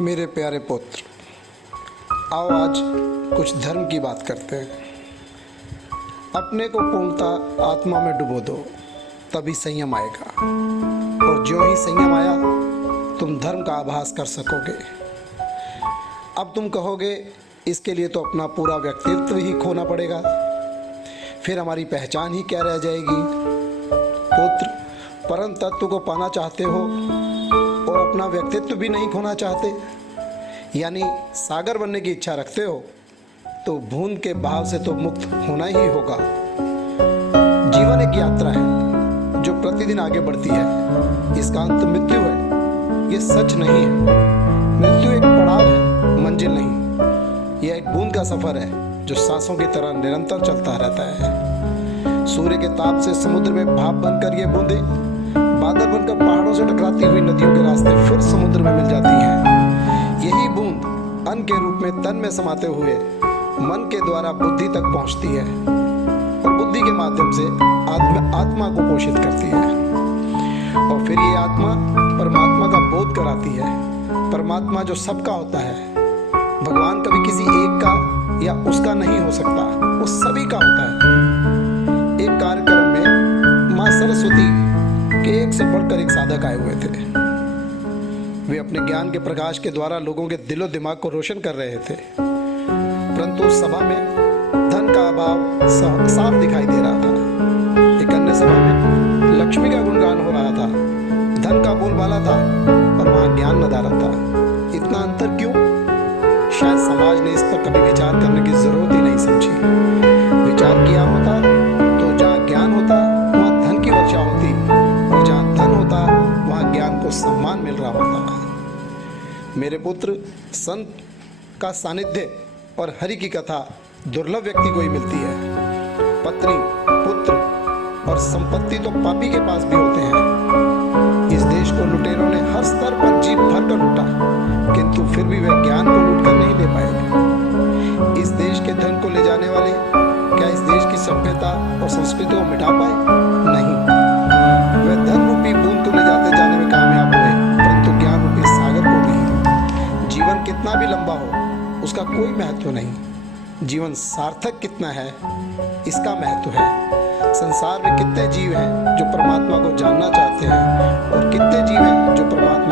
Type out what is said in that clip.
मेरे प्यारे पुत्र, आओ आज कुछ धर्म की बात करते हैं। अपने को पूर्णतः आत्मा में डुबो दो, तभी संयम आएगा। और ज्यों ही संयम आया, तुम धर्म का आभास कर सकोगे। अब तुम कहोगे, इसके लिए तो अपना पूरा व्यक्तित्व ही खोना पड़ेगा, फिर हमारी पहचान ही क्या रह जाएगी। पुत्र, परम तत्व को पाना चाहते हो और अपना व्यक्तित्व भी नहीं खोना चाहते, यानी सागर बनने की इच्छा रखते हो, तो बूंद के बहाव से तो मुक्त होना ही होगा। जीवन एक यात्रा है जो प्रतिदिन आगे बढ़ती है। इसका अंत मृत्यु है, ये सच नहीं है। मृत्यु एक पड़ाव है, मंजिल नहीं। यह एक बूंद का सफर है जो सांसों की तरह निरंतर चलता रहता है। सूर्य के ताप से समुद्र में भाप बनकर ये बूंदें बादल बनकर पहाड़ों से टकराती हुई नदियों के रास्ते फिर समुद्र में मिल जाती हैं। यही बूंद अन्न के रूप में तन में समाते हुए मन के द्वारा बुद्धि तक पहुंचती है और बुद्धि के माध्यम से आत्मा को पोषित करती है। और फिर ये आत्मा परमात्मा का बोध कराती है। परमात्मा जो सबका होता है, भगवान कभी किसी एक का या उसका नहीं हो सकता, वो सभी का होता है। एक कार्यक्रम में माँ सरस्वती के एक से बढ़कर एक साधक आए हुए थे। वे अपने ज्ञान के प्रकाश के द्वारा लोगों के दिलो दिमाग को रोशन कर रहे थे, परंतु उस सभा में धन का अभाव साफ दिखाई दे रहा था। एक अन्य सभा में लक्ष्मी का गुणगान हो रहा था, धन का बोलबाला था, पर वहां ज्ञान नदारद था। इतना अंतर क्यों? शायद समाज ने इस पर कभी विचार करने की जरूरत ही नहीं समझी। विचार किया होता तो जहाँ ज्ञान होता वहाँ धन की वर्षा होती, और जहाँ धन होता वहाँ ज्ञान को सम्मान मिल रहा होता। मेरे पुत्र, संत का सानिध्य और हरि की कथा दुर्लभ व्यक्ति को ही मिलती है। पत्नी, पुत्र और संपत्ति तो पापी के पास भी होते हैं। इस देश को लुटेरों ने हर स्तर पर जीप भर कर लूटा, किंतु फिर भी वे ज्ञान को लूट कर नहीं ले पाए। इस देश के धन को ले जाने वाले क्या इस देश की सभ्यता और संस्कृति को मिटा पाए? नहीं। वे धन रूपी बूंद को ले जाते जाने में कामयाब हुए, परंतु ज्ञान रूपी सागर को नहीं। जीवन कितना भी लंबा हो, उसका कोई महत्व नहीं। जीवन सार्थक कितना है, इसका महत्व है। संसार में कितने जीव हैं जो परमात्मा को जानना चाहते हैं, और कितने जीव हैं जो परमात्मा